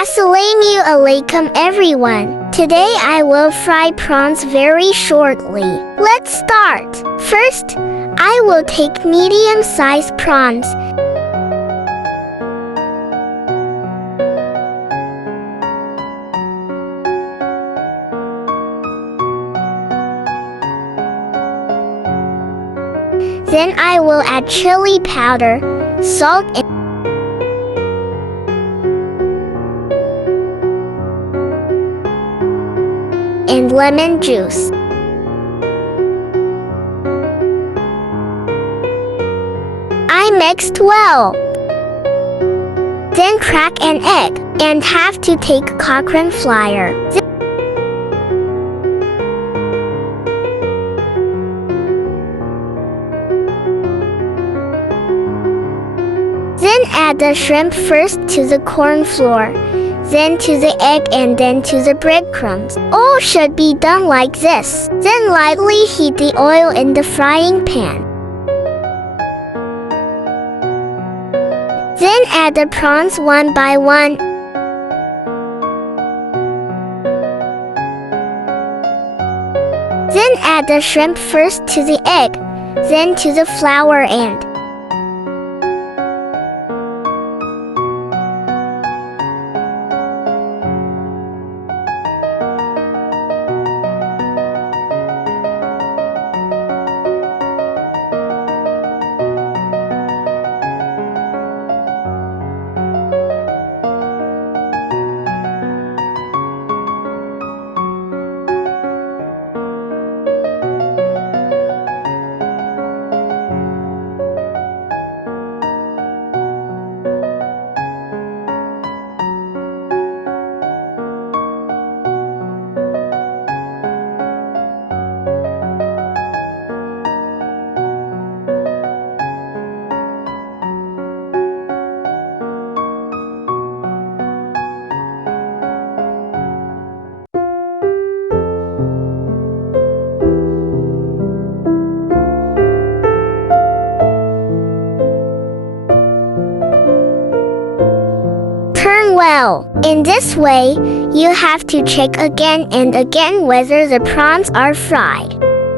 Assalamu alaikum everyone. Today I will fry prawns very shortly. Let's start. First, I will take medium-sized prawns. Then I will add chili powder, salt and lemon juice. I mixed well. Then crack an egg and have to take Cochrane flour. Then add the shrimp first to the corn flour, then to the egg and then to the breadcrumbs. All should be done like this. Then lightly heat the oil in the frying pan. Then add the prawns one by one. Then add the shrimp first to the egg, then to the flour and well. In this way, you have to check again and again whether the prawns are fried.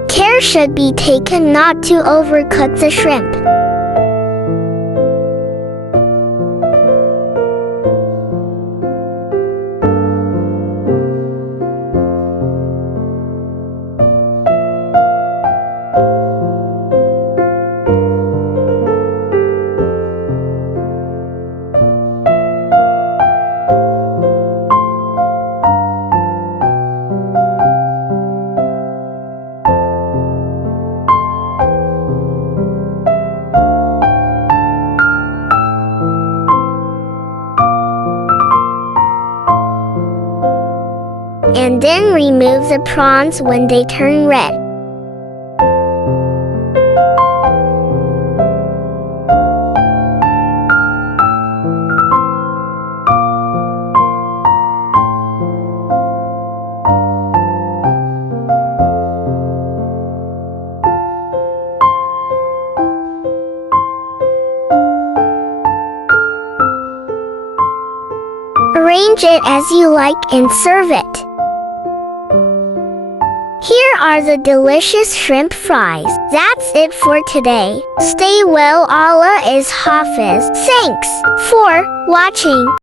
Care should be taken not to overcook the shrimp. And then remove the prawns when they turn red. Arrange it as you like and serve it. Here are the delicious shrimp fries. That's it for today. Stay well. Allah is Hafiz. Thanks for watching.